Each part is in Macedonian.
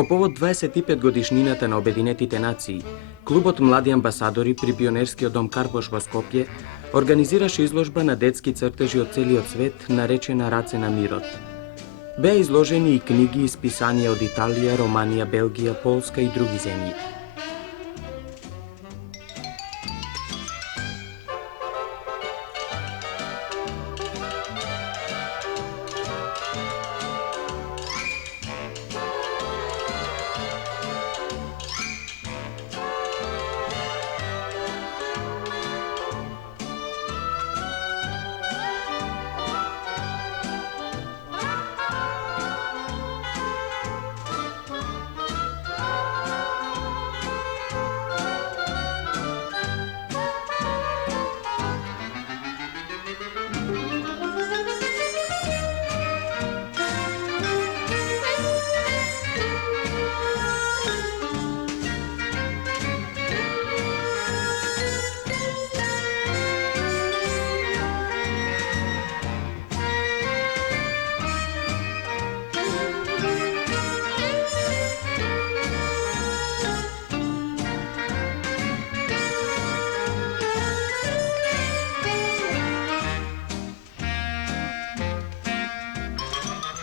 По повод 25 годишнината на Обединетите нации, Клубот Млади амбасадори при Пионерскиот дом Карпош во Скопје организираше изложба на детски цртежи од целиот свет наречена Раце на мирот. Беа изложени и книги и списанија од Италија, Романија, Белгија, Полска и други земји.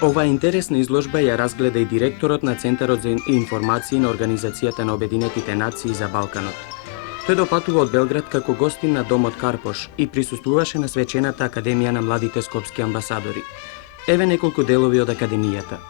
Оваа интересна изложба ја разгледа и директорот на Центарот за информации на Организацијата на Обединетите нации за Балканот. Тој допатува од Белград како гостин на домот Карпош и присуствуваше на свечената Академија на младите скопски амбасадори. Еве неколку делови од Академијата.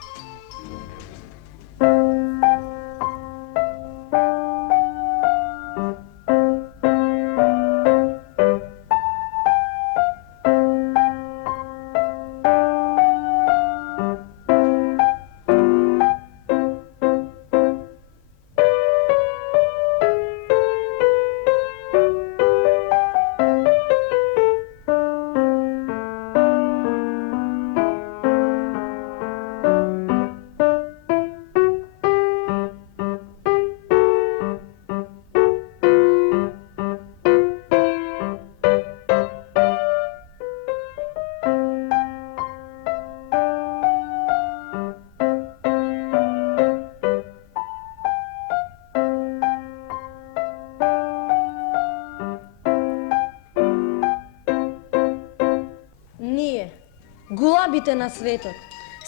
Гулабите на светот.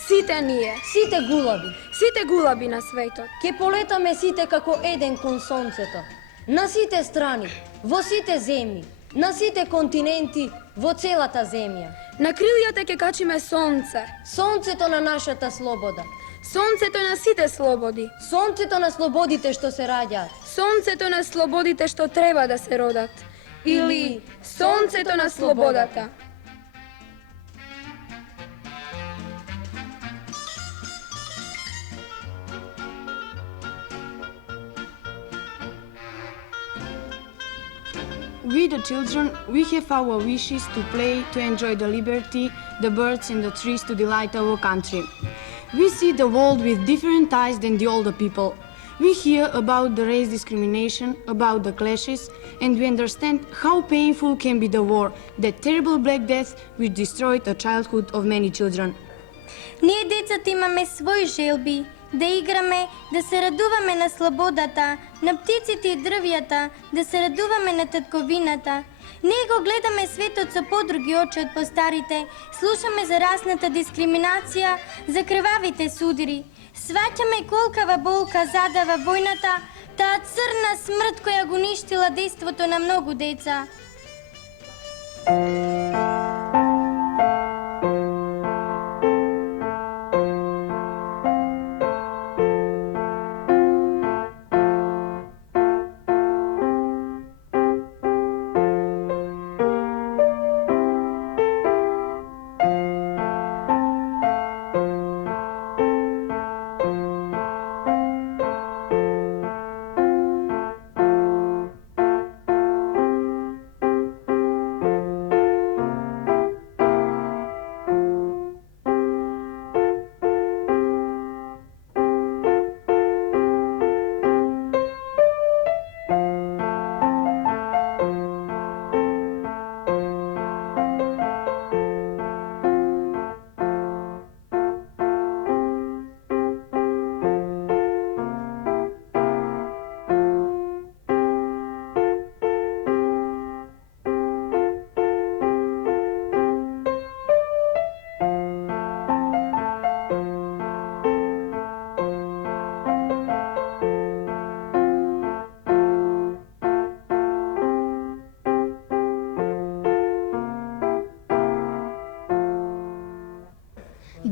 Сите ние. Сите гулаби. Сите гулаби на светот. Ке полетаме сите како еден кон сонцето. На сите страни, во сите земји, на сите континенти, во целата земја. На крилјата ќе качиме сонце. Сонцето на нашата слобода. Сонцето на сите слободи. Сонцето на слободите што се раѓаат. Сонцето на слободите што треба да се родат. Или сонцето на слободата. We, the children, we have our wishes to play, to enjoy the liberty, the birds and the trees, to delight our country. We see the world with different eyes than the older people. We hear about the race discrimination, about the clashes, and we understand how painful can be the war, that terrible Black Death which destroyed the childhood of many children. Ние децата имаме свои желби, да играме, да се радуваме на слободата, на птиците и дрвјата, да се радуваме на татковината. Ние го гледаме светот со подруги очи од постарите, слушаме за расната дискриминација, за крвавите судири. Сваќаме колкава болка задава војната, таа црна смрт која го уништила дејството на многу деца.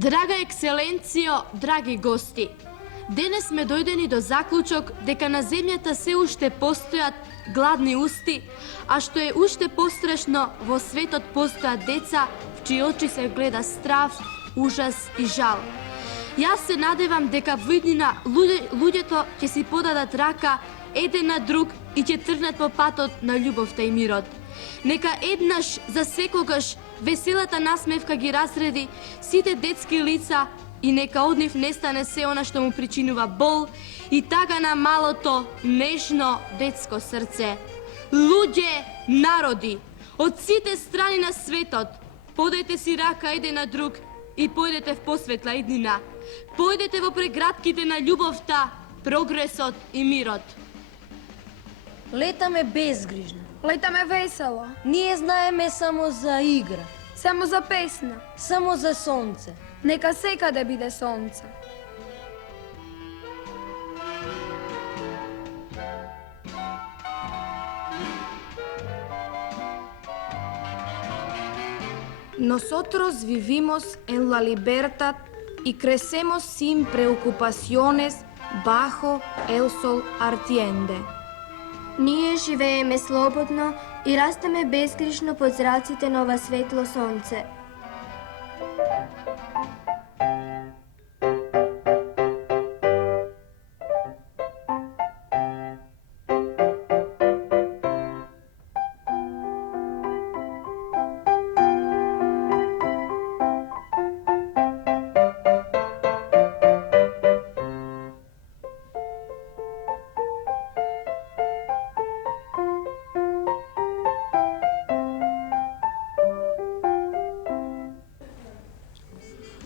Драга екселенцио, драги гости, денес сме дојдени до заклучок дека на земјата се уште постојат гладни усти, а што е уште пострашно, во светот постојат деца, в чии очи се гледа страв, ужас и жал. Јас се надевам дека во иднина луѓето ќе си подадат рака еден на друг и ќе тргнат по патот на љубовта и мирот. Нека еднаш за секогаш веселата насмевка ги разреди сите детски лица и нека од нив нестане се она што му причинува бол и тага на малото, нежно детско срце. Луѓе, народи, од сите страни на светот, подајте си рака еден на друг и појдете в посветла иднина. Појдете во прегратките на љубовта, прогресот и мирот. Летаме безгрижно. Летаме весело, Ние знаеме само за игра, само за песна. само за сонце. Нека секаде биде сонце. Nosotros vivimos en la libertad y crecemos sin preocupaciones bajo el sol ardiente. Ние живееме слободно и растеме безгрижно под зраците на ова светло сонце.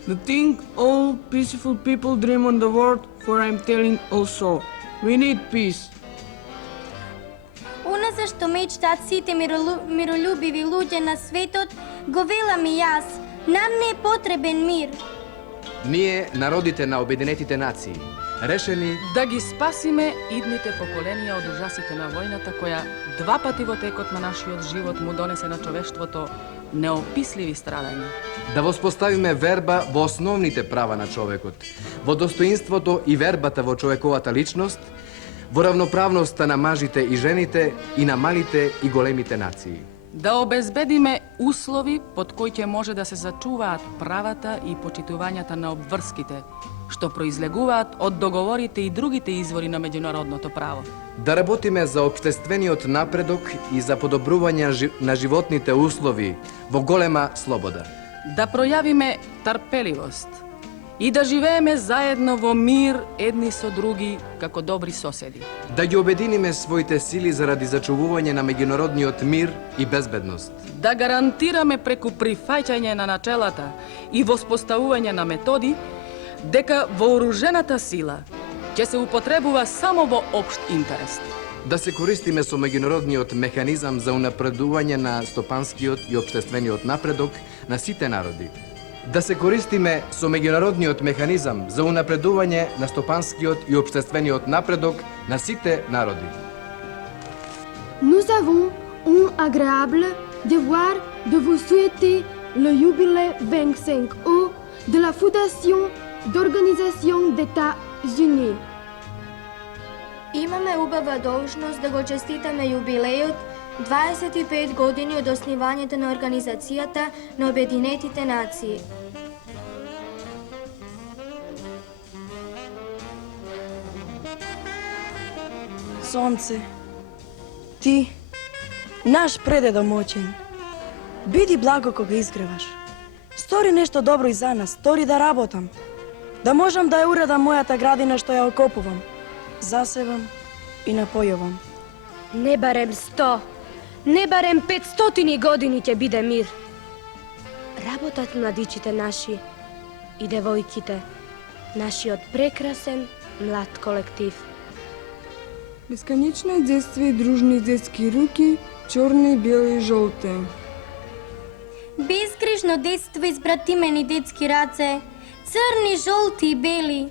The thing all peaceful people dream on the world, for I'm telling also, we need peace. Она за што мечтаат сите миролюбиви луѓе на светот, го велам и јас. Нам не е потребен мир. Ние, народите на Обединетите нации, решени да ги спасиме идните поколенија од ужасите на војната која два пати во текот на нашиот живот му донесе на човештвото неописливи страдања. да воспоставиме верба во основните права на човекот, во достоинството и вербата во човековата личност, во равноправноста на мажите и жените и на малите и големите нации. Да обезбедиме услови под кои ќе може да се зачуваат правата и почитувањата на обврските, што произлегуваат од договорите и другите извори на меѓународното право. Да работиме за општествениот напредок и за подобрување на животните услови во голема слобода. Да пројавиме трпеливост и да живееме заедно во мир едни со други како добри соседи. Да ги обединиме своите сили заради зачувување на меѓународниот мир и безбедност. Да гарантираме преку прифаќање на начелата и воспоставување на методи дека вооружената сила ќе се употребува само во општ интерес. Да се користиме со меѓународниот механизам за унапредување на стопанскиот и општествениот напредок на сите народи. Да се користиме со меѓународниот механизам за унапредување на стопанскиот и општествениот напредок на сите народи. Nous avons un agréable devoir de vous souhaiter le jubilé 25 ans de la Fondation d'Organisation d'États Unis. Имаме убава должност да го честитаме јубилејот 25 години од основањето на Организацијата на Обединетите нации. Сонце, ти, наш предедо моќен, биди благо кога изгреваш. Стори нешто добро и за нас, стори да работам, да можам да ја уредам мојата градина што ја окопувам, засевам и напојувам. Не барем 100, не барем 500 години ќе биде мир. Работат младичите наши и девојките, нашиот прекрасен млад колектив. Бесконечное детство и дружные детские руки, черные, белые, желтые. Безгрижно детство и збратимени детски раце, црни, жолти и бели.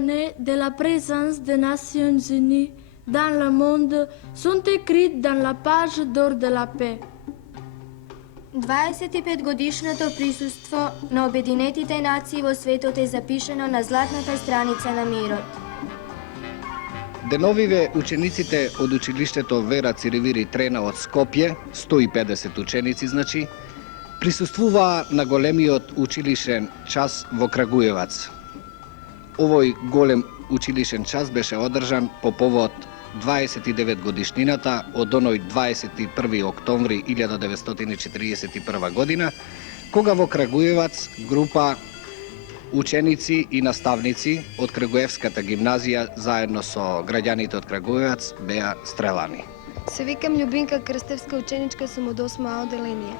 années de la présence des Nations Unies dans le monde sont écrites dans la page d'or de la paix. 25-годишното присуство на Обединетите нации во светот е запишено на златната страница на мирот. Деновиве учениците од училиштето Вера Циревири Трена од Скопје, 150 ученици значи, присуствуваа на големиот училишен час во Крагуевац. Овој голем училишен час беше одржан по повод 29 годишнината од оној 21 октомври 1941 година, кога во Крагуевац група ученици и наставници од Крагуевската гимназија заедно со граѓаните од Крагуевац беа стрелани. Се викам Љубинка Крстевска, ученичка сум од 8А оделение.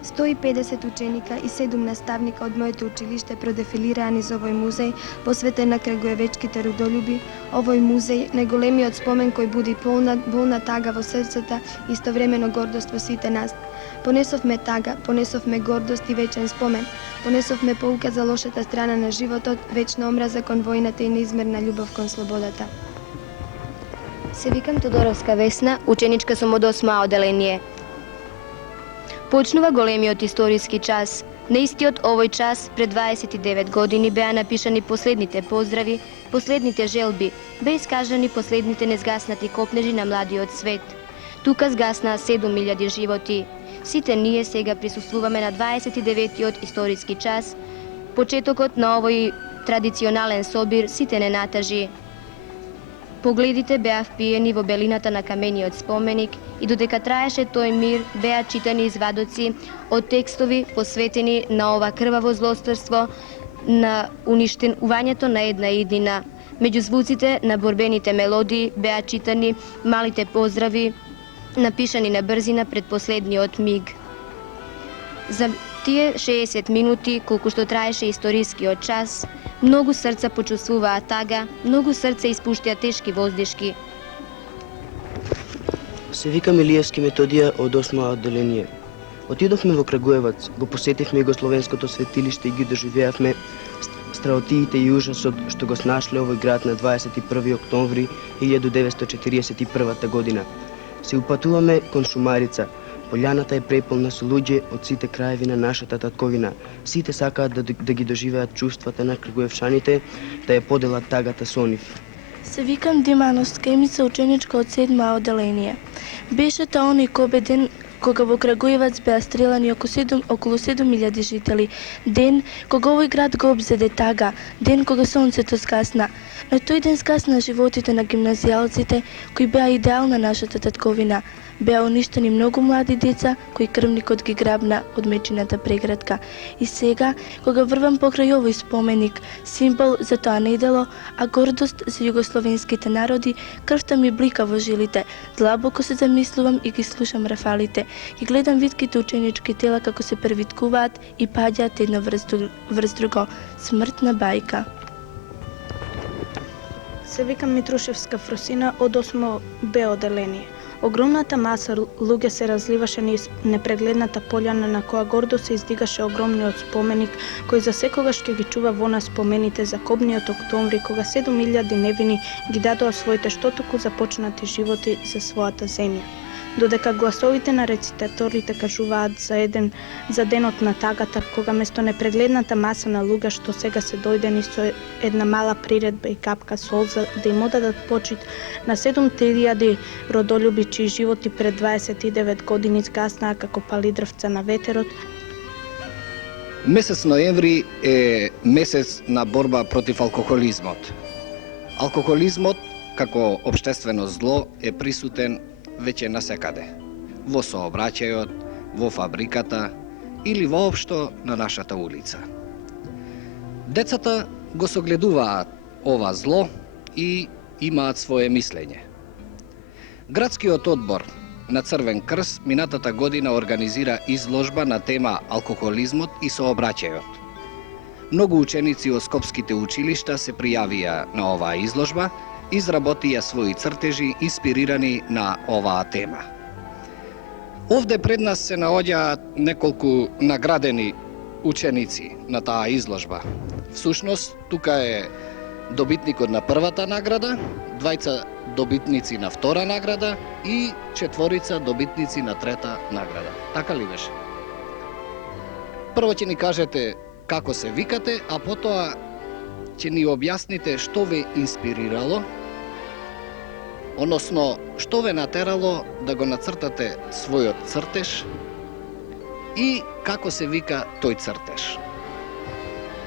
150 ученика и 7 наставника од моето училиште продефилираа низ овој музеј, посветен на крагуевечките родолюби. Овој музеј, најголемиот спомен кој буди болна тага во срцата и истовремено гордост во сите нас. Понесовме тага, понесовме гордост и вечен спомен. Понесовме поука за лошата страна на животот, вечна омраза кон војната и неизмерна љубов кон слободата. Се викам Тодоровска Весна, ученичка сум од 8А оделение. Почнува големиот историски час. На истиот овој час, пред 29 години, беа напишани последните поздрави, последните желби, беа искажани последните незгаснати копнежи на младиот свет. Тука згаснаа 7000 животи. Сите ние сега присуствуваме на 29-тиот историски час, почетокот на овој традиционален собир сите не натажи. Погледите беа впиени во белината на камениот споменик и додека траеше тој мир беа читани извадоци од текстови посветени на ова крваво злосторство, на уништувањето на една иднина. Меѓу звуците на борбените мелодии беа читани малите поздрави, напишани на брзина пред последниот миг. За тие 60 минути, колку што траеше историскиот час, многу срца почувствуваа тага, многу срца испуштија тешки воздишки. Се викам Илиевски Методија од 8А одделение. Отидовме во Крагуевац, го посетивме Југословенското светилиште и ги доживеавме страотиите и ужасот што го снашле овој град на 21 октомври 1941 година. Се упатуваме кон Шумарица. Полјаната е преполна со луѓе од сите краеви на нашата татковина. Сите сакаат да ги доживеат чувствата на крагуевшаните, да ја поделат тагата со нив. Се викам Димано Скемица, ученичка од 7А оделение. Беше тоа оној кобе ден кога во Крагуевац беа стрелани околу 7000 жители. Ден кога овој град го обзеде тага, ден кога сонцето скасна. На тој ден скасна животите на гимназијалците кои беа идеал на нашата татковина. Беа уништени многу млади деца кои крвникот ги грабна од мечината преградка. И сега, кога врвам покрај овој споменик, символ за тоа недело, а гордост за југословенските народи, крвта ми блика во жилите. Длабоко се замислувам и ги слушам рафалите. И гледам витките ученички тела како се превиткуваат и паѓаат едно врз друго. Смртна бајка. Се викам Митрушевска Фросина од 8Б оделение. Огромната маса луѓе се разливаше низ непрегледната пољана на која гордо се издигаше огромниот споменик кој за секогаш ќе ги чува во нас спомените за кобниот октомври кога 7000 невини ги дадоа своите штотоку започнати животи за својата земја. Додека гласовите на рецитаторите кажуваат за денот на тагата, кога место непрегледната маса на луѓе што сега се дојдени со една мала приредба и капка солза да им одадат почит на 7000 родолюби чии животи пред 29 години згаснаа како палидрвца на ветерот. Месец ноември е месец на борба против алкохолизмот. Алкохолизмот како општествено зло е присутен веќе насекаде, во сообраќајот, во фабриката или воопшто на нашата улица. Децата го согледуваат ова зло и имаат свое мислење. Градскиот одбор на Црвен крст минатата година организира изложба на тема алкохолизмот и сообраќајот. Многу ученици од скопските училишта се пријавија на оваа изложба, изработија своји цртежи инспирирани на оваа тема. Овде пред нас се наоѓаат неколку наградени ученици на таа изложба. Всушност, тука е добитникот на првата награда, двајца добитници на втора награда и четворица добитници на трета награда. Така ли беше? Прво ќе ни кажете како се викате, а потоа ќе ни објасните што ве инспирирало, односно што ве натерало да го нацртате својот цртеж и како се вика тој цртеж.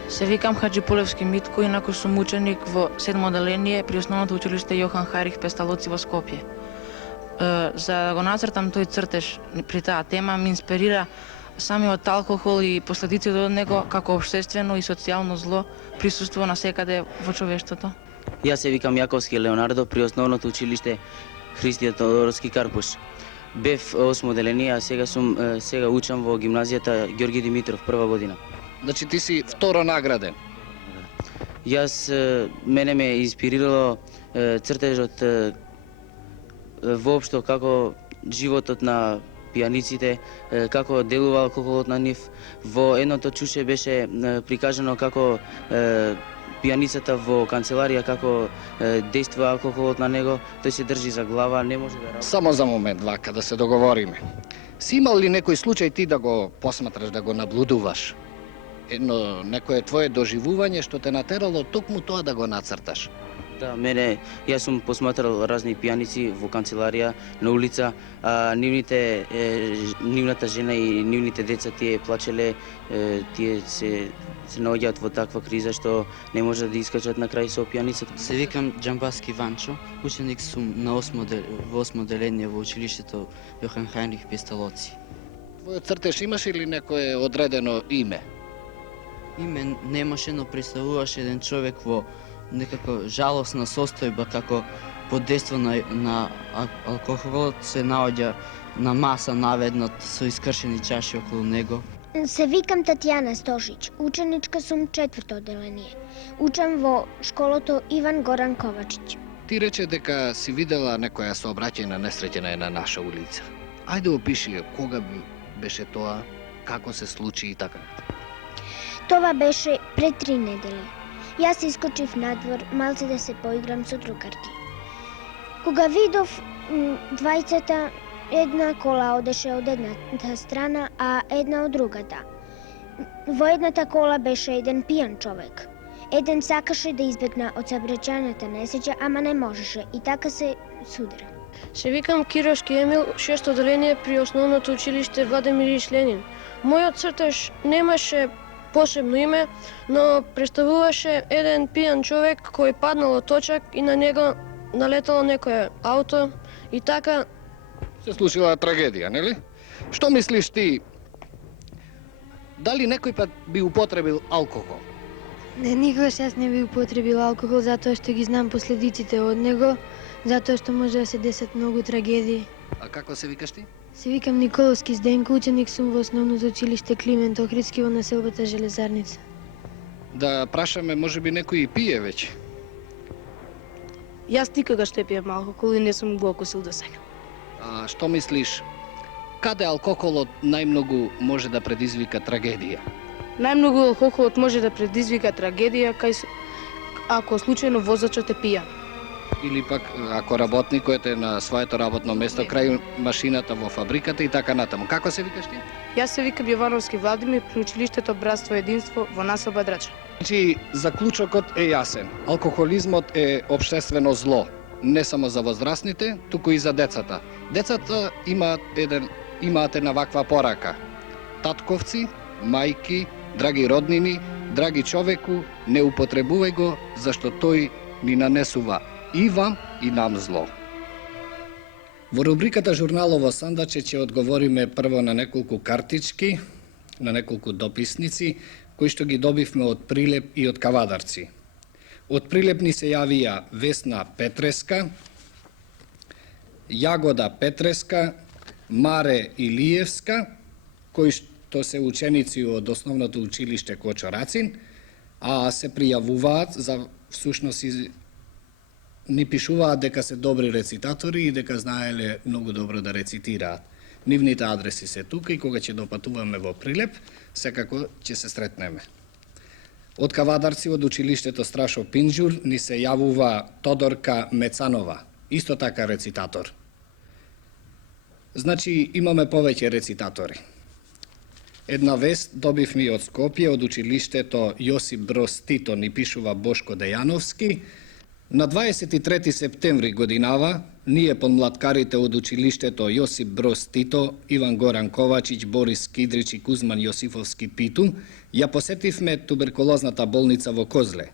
Се викам Хаджи Полевски Митко, инаку сум ученик во 7 оделение при основното училиште Јохан Хајрих Песталоци во Скопје. За да го нацртам тој цртеж при таа тема ми инспирира самиот алкохол и последиците од него како општествено и социјално зло присуствува насекаде во човештвото. Јас се викам Јаковски Леонардо при основното училиште Христијан Тодорски Карпуш. Бев 8 оделение, а сега учам во гимназијата Ѓорги Димитров прва година. Значи ти си второ награден. Јас мене ме инспирирало цртежот воопшто како животот на пијаниците, како делува алкохолот на нив. Во едното чуше беше прикажано како пијаницата во канцеларија, како действува алкохолот на него, тој се држи за глава, не може да работи. Само за момент, вака да се договориме. Си имал ли некој случај ти да го посматраш, да го наблудуваш? Некое твое доживување што те натерало токму тоа да го нацрташ? Да, јас сум посматрал разни пијаници во канцеларија, на улица, а нивната жена и нивните деца тие плачеле, тие се наоѓаат во таква криза што не можат да искачат на крај со пијаницата. Се викам Џамбаски Ванчо, ученик сум на 8 оделение во училиштето Јохан Хајрих Песталоци. Твојот цртеж имаше ли некое одредено име? Име немаше, но представуваше еден човек во некако жалосна состојба, како под дејство на алкохолот се наоѓа на маса наведнат со искршени чаши околу него. Се викам Татјана Стошиć, ученичка сум 4 оделение. Учам во школото Иван Горан Ковачиć. Ти рече дека си видела некоја сообраќајна несреќа на една наша улица. Ајде опиши кога беше тоа, како се случи и така. Това беше пред 3 недели. Јас искочив надвор малце да се поиграм со другарки. Кога видов двајцата, една кола одеше од едната страна, а една од другата. Во едната кола беше еден пијан човек. Еден сакаше да избегна од саобраќајната несреќа, ама не можеше и така се судира. Се викам Кировски Емил, 6 оделение при основното училиште Владимир Ильич Ленин. Мојот цртеж немаше посебно име, но представуваше еден пијан човек кој паднал од точак и на него налетало некое ауто и така се случила трагедија, нели? Што мислиш ти? Дали некој пат би употребил алкохол? Не, никогаш јас не би употребил алкохол затоа што ги знам последиците од него, затоа што може да се десат многу трагедии. А како се викаш ти? Се викам Николовски Зденко, ученик сум во основното училиште Климент Охридски во населбата Железарница. Да прашаме, може би некој и пие веќе? Јас никогаш не пием алкохол и не сум го окусил до сега. А што мислиш, каде алкохолот најмногу може да предизвика трагедија? Најмногу алкохолот може да предизвика трагедија ако случајно возачот е пијан. Или пак ако работникот е на своето работно место крај машината во фабриката и така натаму. Како се викаш ти? Јас се викам Јовановски Владимир при училиштето Братство и единство во населба Драча. Значи, заклучокот е јасен. Алкохолизмот е општествено зло, не само за возрастните, туку и за децата. Децата имаат една ваква порака. Татковци, мајки, драги роднини, драги човеку, не употребувај го, зашто тој ни нанесува и вам и нам зло. Во рубриката Журналово сандаче ќе одговориме прво на неколку картички, на неколку дописници, кои што ги добивме од Прилеп и од Кавадарци. Од Прилеп ни се јавија Весна Петреска, Јагода Петреска, Маре Илиевска, кои што се ученици од основното училиште Кочорацин, а се пријавуваат за всушност ни пишуваат дека се добри рецитатори и дека знаеле многу добро да рецитираат. Нивните адреси се тука и кога ќе допатуваме во Прилеп, секако ќе се сретнеме. Од Кавадарци од училиштето Страшо Пинџур ни се јавува Тодорка Мецанова, исто така рецитатор. Значи, имаме повеќе рецитатори. Една вест добивме од Скопје, од училиштето Јосип Броз Тито, ни пишува Бошко Дејановски. На 23 септември годинава, ние подмлаткарите од училиштето Јосип Броз Тито, Иван Горан Ковачич, Борис Кидрич и Кузман Јосифовски Питу, ја посетивме туберкулозната болница во Козле.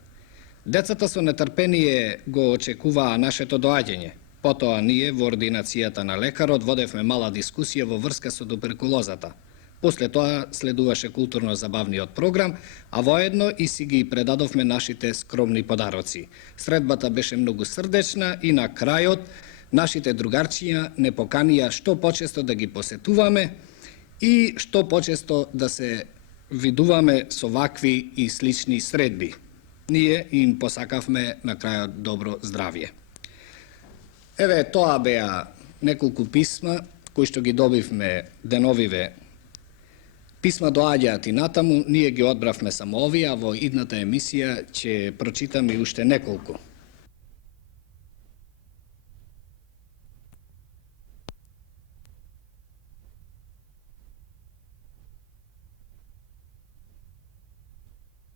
Децата со нетрпение го очекуваа нашето доаѓање. Потоа ние во ординацијата на лекарот водевме мала дискусија во врска со туберкулозата. После тоа следуваше културно-забавниот програм, а воедно и си ги предадовме нашите скромни подароци. Средбата беше многу срдечна и на крајот нашите другарчиња не поканија што почесто да ги посетуваме и што почесто да се видуваме со вакви и слични средби. Ние им посакавме на крајот добро здравје. Еве, тоа беа неколку писма кои што ги добивме деновиве. Писма доаѓаат и натаму, ние ги одбравме само овие, а во идната емисија ќе прочитаме уште неколку.